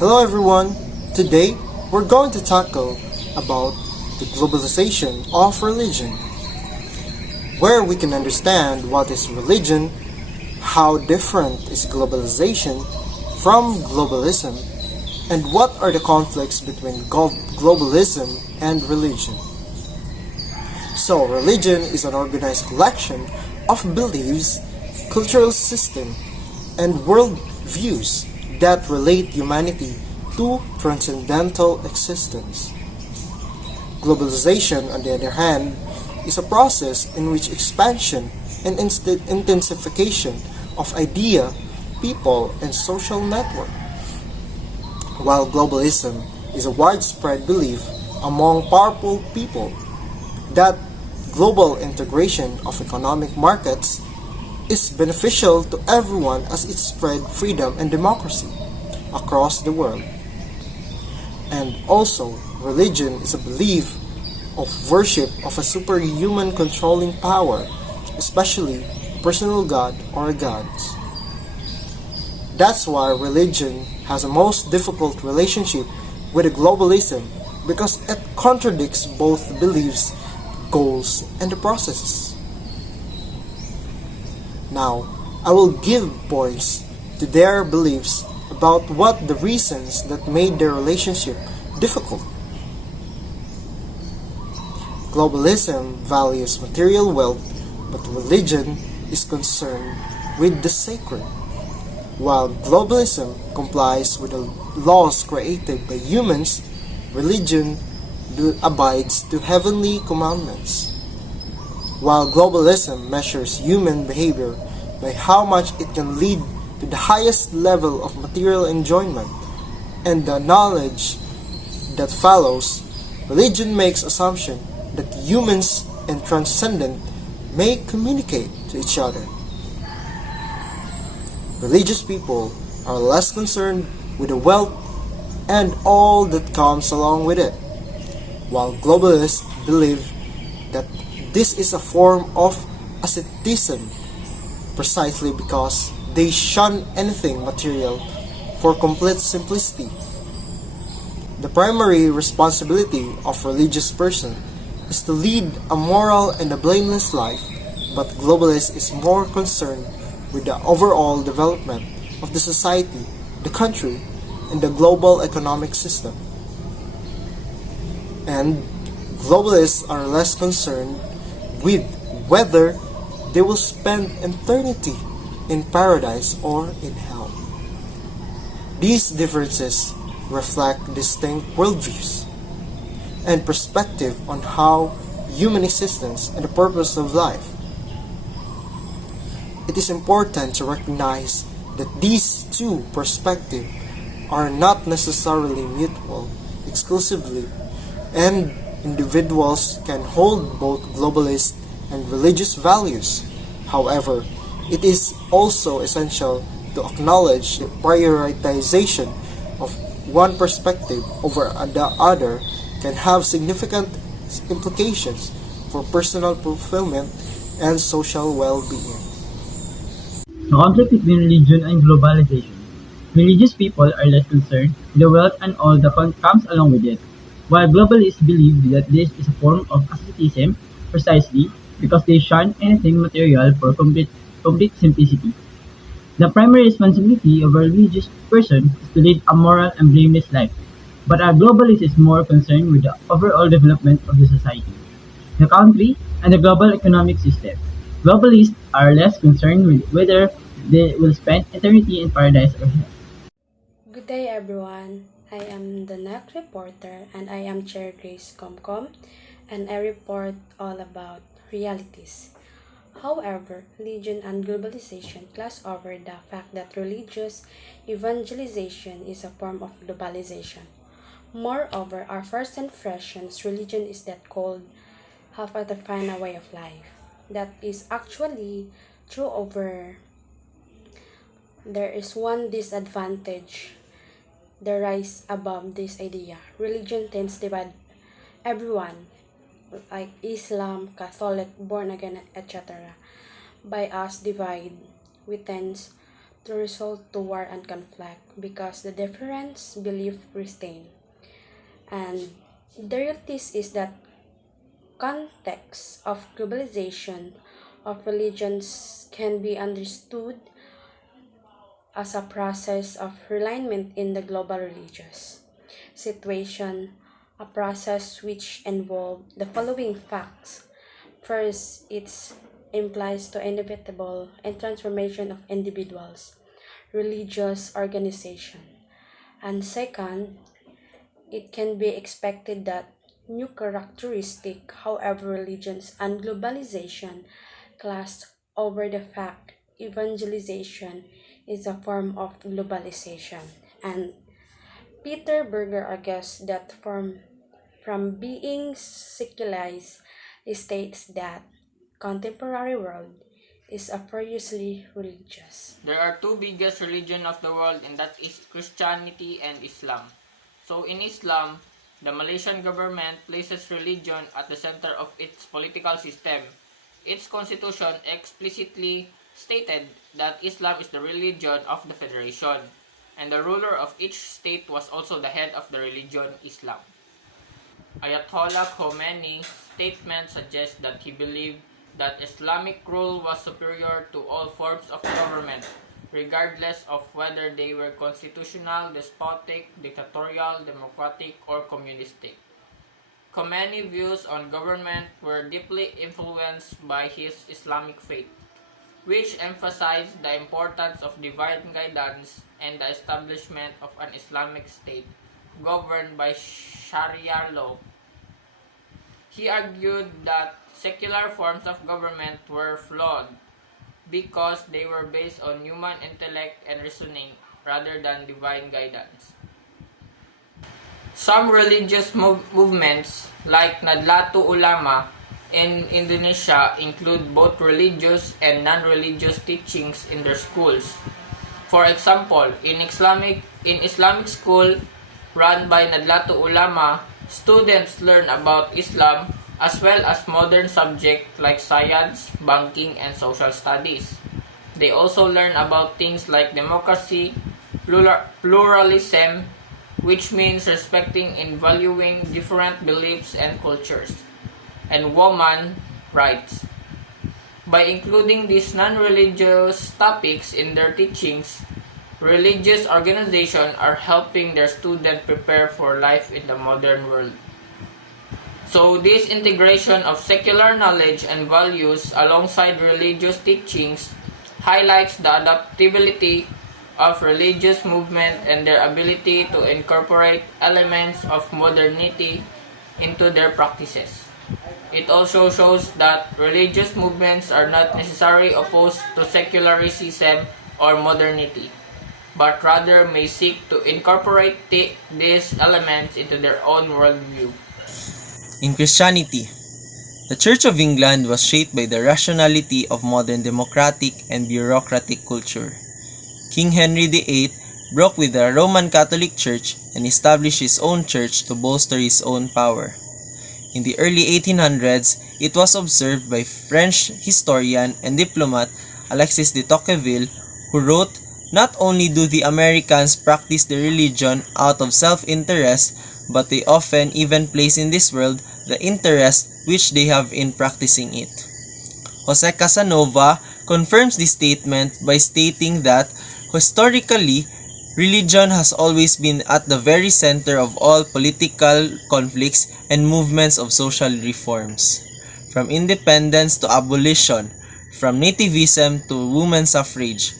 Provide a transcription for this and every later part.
Hello everyone. Today we're going to tackle about the globalization of religion, where we can understand what is religion, how different is globalization from globalism, and what are the conflicts between globalism and religion. So, religion is an organized collection of beliefs, cultural system, and worldviews that relate humanity to transcendental existence. Globalization, on the other hand, is a process in which expansion and intensification of idea, people, and social network. While globalism is a widespread belief among powerful people that global integration of economic markets is beneficial to everyone as it spread freedom and democracy across the world. And also, religion is a belief of worship of a superhuman controlling power, especially a personal god or gods. That's why religion has a most difficult relationship with globalism because it contradicts both beliefs, goals, and the processes. Now, I will give points to their beliefs about what the reasons that made their relationship difficult. Globalism values material wealth, but religion is concerned with the sacred. While globalism complies with the laws created by humans, religion abides to heavenly commandments. While globalism measures human behavior by how much it can lead to the highest level of material enjoyment and the knowledge that follows, religion makes assumption that humans and transcendent may communicate to each other. Religious people are less concerned with the wealth and all that comes along with it, while globalists believe that this is a form of asceticism precisely because they shun anything material for complete simplicity. The primary responsibility of religious person is to lead a moral and a blameless life, but globalist is more concerned with the overall development of the society, the country, and the global economic system. And globalists are less concerned with whether they will spend eternity in paradise or in hell. These differences reflect distinct worldviews and perspective on how human existence and the purpose of life. It is important to recognize that these two perspectives are not necessarily mutual exclusively, and individuals can hold both globalist and religious values. However, it is also essential to acknowledge the prioritization of one perspective over the other can have significant implications for personal fulfillment and social well-being. The conflict between religion and globalization. Religious people are less concerned with the wealth and all that comes along with it, while globalists believe that this is a form of asceticism precisely because they shun anything material for complete simplicity. The primary responsibility of a religious person is to lead a moral and blameless life, but a globalist is more concerned with the overall development of the society, the country, and the global economic system. Globalists are less concerned with whether they will spend eternity in paradise or hell. Good day, everyone. I am the next reporter, and I am Chair Grace Comcom, and I report all about realities. However, religion and globalization gloss over the fact that religious evangelization is a form of globalization. Moreover, our first impressions, religion is that called have to find a way of life. That is actually true over there is one disadvantage the rise above this idea. Religion tends to divide everyone, like Islam, Catholic, born again, etc. By us divide, we tend to result to war and conflict because the difference belief retain. And the reality is that context of globalization of religions can be understood as a process of realignment in the global religious situation, a process which involved the following facts. First, it implies the inevitable and transformation of individuals, religious organization. And second, it can be expected that new characteristic, however, religions and globalization class over the fact evangelization is a form of globalization. And Peter Berger argues that from being secularized states that contemporary world is a furiously religious. There are two biggest religions of the world, and that is Christianity and Islam. So in Islam, the Malaysian government places religion at the center of its political system. Its constitution explicitly stated that Islam is the religion of the federation, and the ruler of each state was also the head of the religion Islam. Ayatollah Khomeini's statement suggests that he believed that Islamic rule was superior to all forms of government, regardless of whether they were constitutional, despotic, dictatorial, democratic, or communistic. Khomeini's views on government were deeply influenced by his Islamic faith, which emphasized the importance of divine guidance and the establishment of an Islamic state governed by Sharia law. He argued that secular forms of government were flawed because they were based on human intellect and reasoning rather than divine guidance. Some religious movements, like Nadlatul Ulama in Indonesia, include both religious and non-religious teachings in their schools. For example, in Islamic school run by Nadlatul Ulama, students learn about Islam as well as modern subjects like science, banking, and social studies. They also learn about things like democracy, pluralism, which means respecting and valuing different beliefs and cultures, and woman rights. By including these non-religious topics in their teachings, religious organizations are helping their students prepare for life in the modern world. So this integration of secular knowledge and values alongside religious teachings highlights the adaptability of religious movement and their ability to incorporate elements of modernity into their practices. It also shows that religious movements are not necessarily opposed to secularism or modernity, but rather may seek to incorporate these elements into their own worldview. In Christianity, the Church of England was shaped by the rationality of modern democratic and bureaucratic culture. King Henry VIII broke with the Roman Catholic Church and established his own church to bolster his own power. In the early 1800s, it was observed by French historian and diplomat Alexis de Tocqueville, who wrote, "Not only do the Americans practice their religion out of self-interest, but they often even place in this world the interest which they have in practicing it." Jose Casanova confirms this statement by stating that, historically, religion has always been at the very center of all political conflicts and movements of social reforms. From independence to abolition, from nativism to women's suffrage,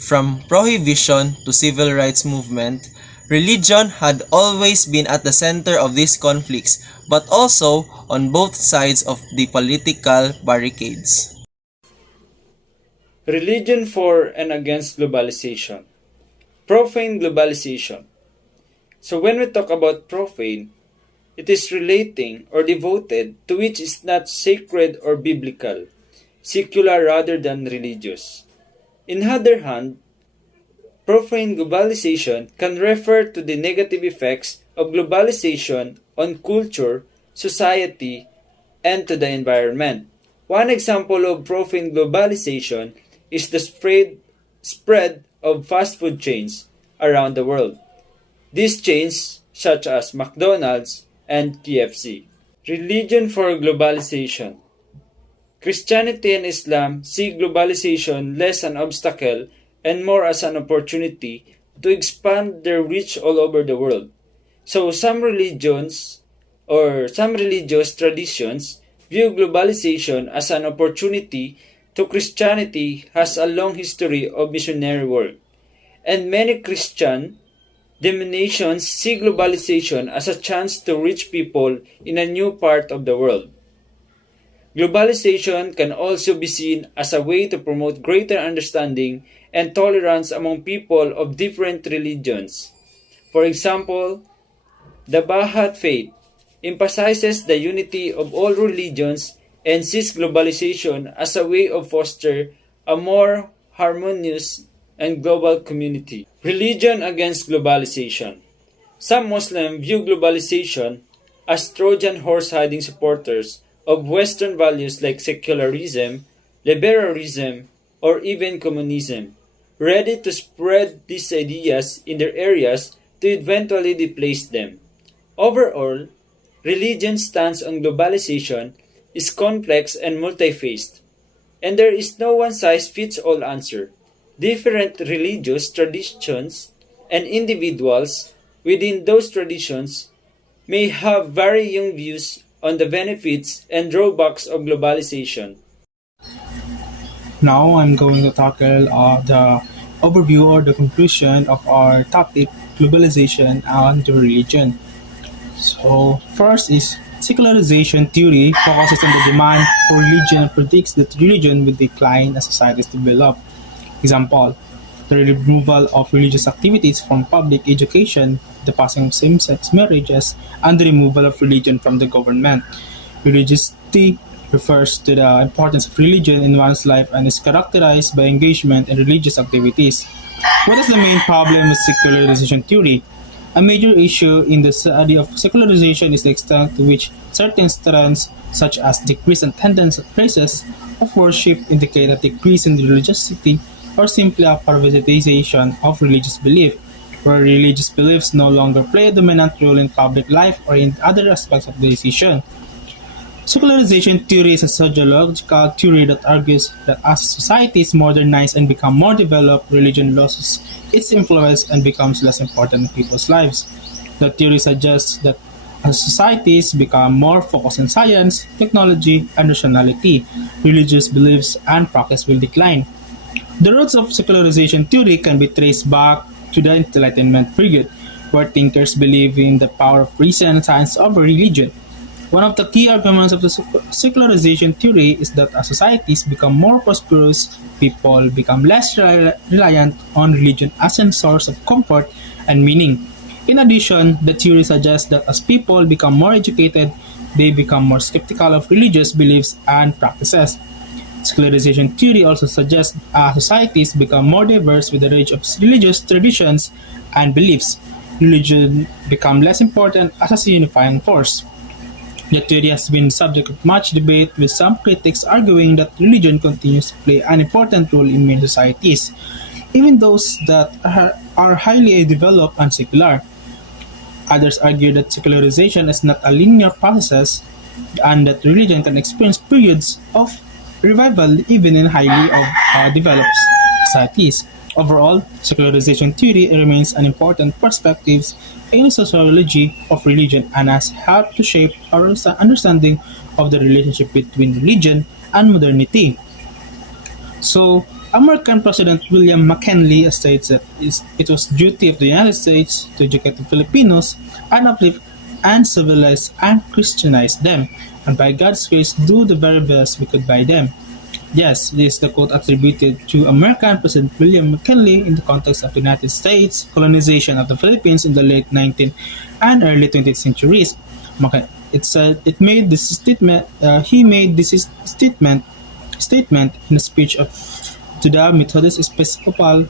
from prohibition to civil rights movement, religion had always been at the center of these conflicts, but also on both sides of the political barricades. Religion for and against globalization. Profane globalization. So when we talk about profane, it is relating or devoted to which is not sacred or biblical, secular rather than religious. In other hand, profane globalization can refer to the negative effects of globalization on culture, society, and to the environment. One example of profane globalization is the spread of fast food chains around the world. These chains, such as McDonald's and KFC. Religion for globalization. Christianity and Islam see globalization less an obstacle and more as an opportunity to expand their reach all over the world. So some religious traditions view globalization as an opportunity to Christianity has a long history of missionary work. And many Christian denominations see globalization as a chance to reach people in a new part of the world. Globalization can also be seen as a way to promote greater understanding and tolerance among people of different religions. For example, the Baha'i faith emphasizes the unity of all religions and sees globalization as a way of foster a more harmonious and global community. Religion against globalization. Some Muslims view globalization as Trojan horse hiding supporters of Western values like secularism, liberalism, or even communism, ready to spread these ideas in their areas to eventually displace them. Overall, religion's stance on globalization is complex and multi-faced, and there is no one-size-fits-all answer. Different religious traditions and individuals within those traditions may have varying views on the benefits and drawbacks of globalization. Now I'm going to tackle the overview or the conclusion of our topic, globalization and the religion. So first is secularization theory focuses on the demand for religion and predicts that religion will decline as societies develop. Example, the removal of religious activities from public education, the passing of same-sex marriages, and the removal of religion from the government. Religiosity refers to the importance of religion in one's life and is characterized by engagement in religious activities. What is the main problem with secularization theory? A major issue in the study of secularization is the extent to which certain strands, such as decrease in attendance at places of worship, indicate a decrease in religiosity or simply a privatization of religious belief, where religious beliefs no longer play a dominant role in public life or in other aspects of the decision. Secularization theory is a sociological theory that argues that as societies modernize and become more developed, religion loses its influence and becomes less important in people's lives. The theory suggests that as societies become more focused on science, technology, and rationality, religious beliefs and practice will decline. The roots of secularization theory can be traced back to the Enlightenment period, where thinkers believed in the power of reason and science over religion. One of the key arguments of the secularization theory is that as societies become more prosperous, people become less reliant on religion as a source of comfort and meaning. In addition, the theory suggests that as people become more educated, they become more skeptical of religious beliefs and practices. Secularization theory also suggests societies become more diverse with a range of religious traditions and beliefs. Religion become less important as a unifying force. The theory has been the subject of much debate, with some critics arguing that religion continues to play an important role in many societies, even those that are highly developed and secular. Others argue that secularization is not a linear process and that religion can experience periods of revival even in highly developed societies. Overall, secularization theory remains an important perspective in the sociology of religion and has helped to shape our understanding of the relationship between religion and modernity. So, American President William McKinley states that it was duty of the United States to educate the Filipinos and uplift and civilize and Christianize them, and by God's grace do the very best we could by them. Yes, this is the quote attributed to American President William McKinley in the context of the United States colonization of the Philippines in the late 19th and early 20th centuries. It said it made this statement. He made this statement in a speech to the Methodist Episcopal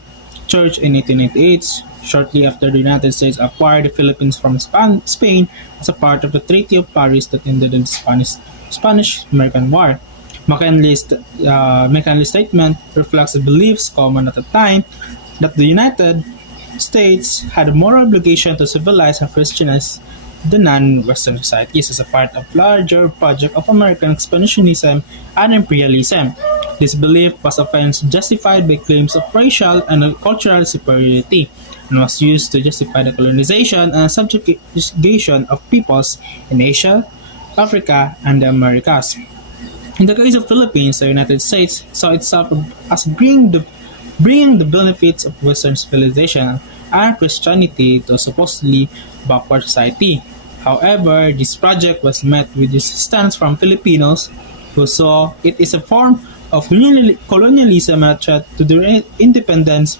Church in 1898, shortly after the United States acquired the Philippines from Spain as a part of the Treaty of Paris that ended in the Spanish-American War. McKinley's statement reflects the beliefs common at the time that the United States had a moral obligation to civilize and Christianize the non-Western societies as a part of larger project of American expansionism and imperialism. This belief was often justified by claims of racial and cultural superiority and was used to justify the colonization and subjugation of peoples in Asia, Africa, and the Americas. In the case of Philippines, the United States saw itself as bringing the benefits of Western civilization and Christianity to a supposedly backward society. However, this project was met with resistance from Filipinos who saw it as a form of colonialism and a threat to their independence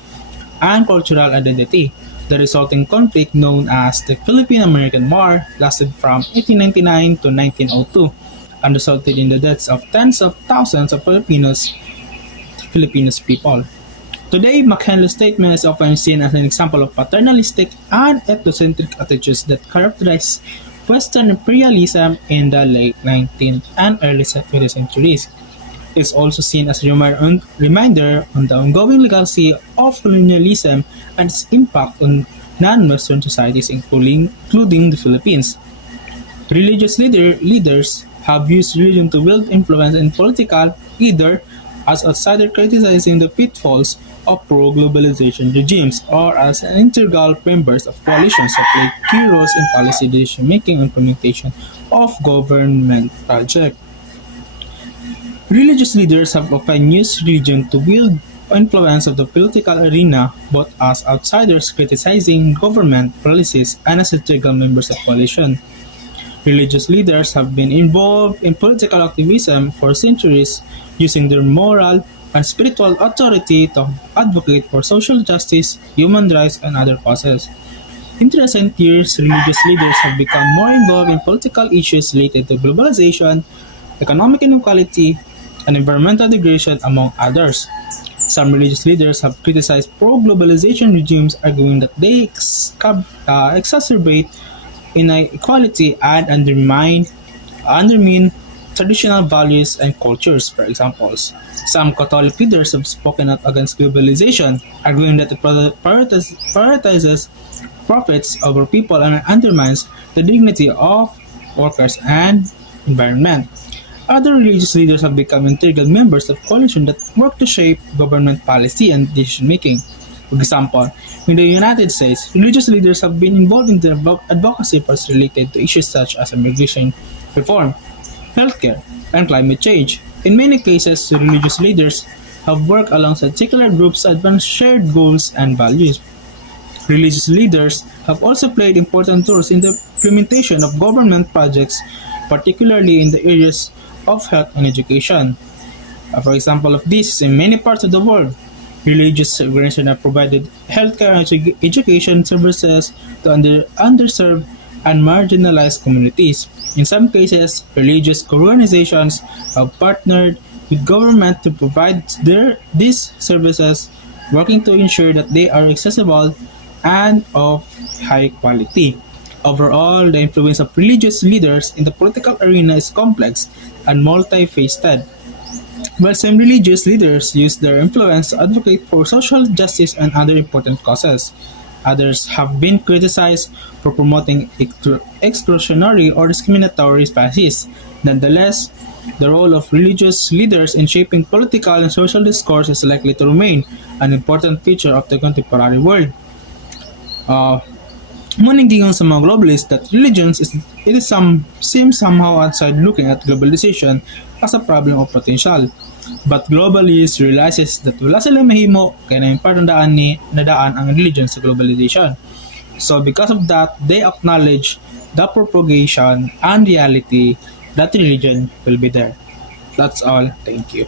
and cultural identity. The resulting conflict, known as the Philippine-American War, lasted from 1899 to 1902 and resulted in the deaths of tens of thousands of Filipinos people. Today, McKinley's statement is often seen as an example of paternalistic and ethnocentric attitudes that characterized Western imperialism in the late 19th and early 20th centuries. It is also seen as a reminder on the ongoing legacy of colonialism and its impact on non-Western societies, including the Philippines. Religious leaders have used religion to wield influence in political, either as outsiders criticizing the pitfalls of pro-globalization regimes or as integral members of coalitions that played key roles in policy decision-making and implementation of government projects. Religious leaders have often used religion to wield influence of the political arena both as outsiders criticizing government policies and as integral members of coalition. Religious leaders have been involved in political activism for centuries, using their moral and spiritual authority to advocate for social justice, human rights, and other causes. In recent years, religious leaders have become more involved in political issues related to globalization, economic inequality, and environmental degradation, among others. Some religious leaders have criticized pro-globalization regimes, arguing that they exacerbate inequality and undermine traditional values and cultures. For example, some Catholic leaders have spoken out against globalization, arguing that it prioritizes profits over people and undermines the dignity of workers and environment. Other religious leaders have become integral members of coalitions that work to shape government policy and decision-making. For example, in the United States, religious leaders have been involved in the advocacy efforts related to issues such as immigration reform, healthcare, and climate change. In many cases, religious leaders have worked alongside secular groups to advance shared goals and values. Religious leaders have also played important roles in the implementation of government projects, particularly in the areas of health and education. For example of this, in many parts of the world, religious organizations have provided healthcare and education services to underserved and marginalized communities. In some cases, religious organizations have partnered with government to provide these services, working to ensure that they are accessible and of high quality. Overall, the influence of religious leaders in the political arena is complex and multifaceted. While some religious leaders use their influence to advocate for social justice and other important causes, others have been criticized for promoting exclusionary or discriminatory policies. Nonetheless, the role of religious leaders in shaping political and social discourse is likely to remain an important feature of the contemporary world. Ngunit giyon sa mga globalists that seems somehow outside looking at globalization as a problem of potential. But globalists realizes that wala silang mahimo kaya na parang nadaan ang religion sa globalization. So because of that, they acknowledge the propagation and reality that religion will be there. That's all. Thank you.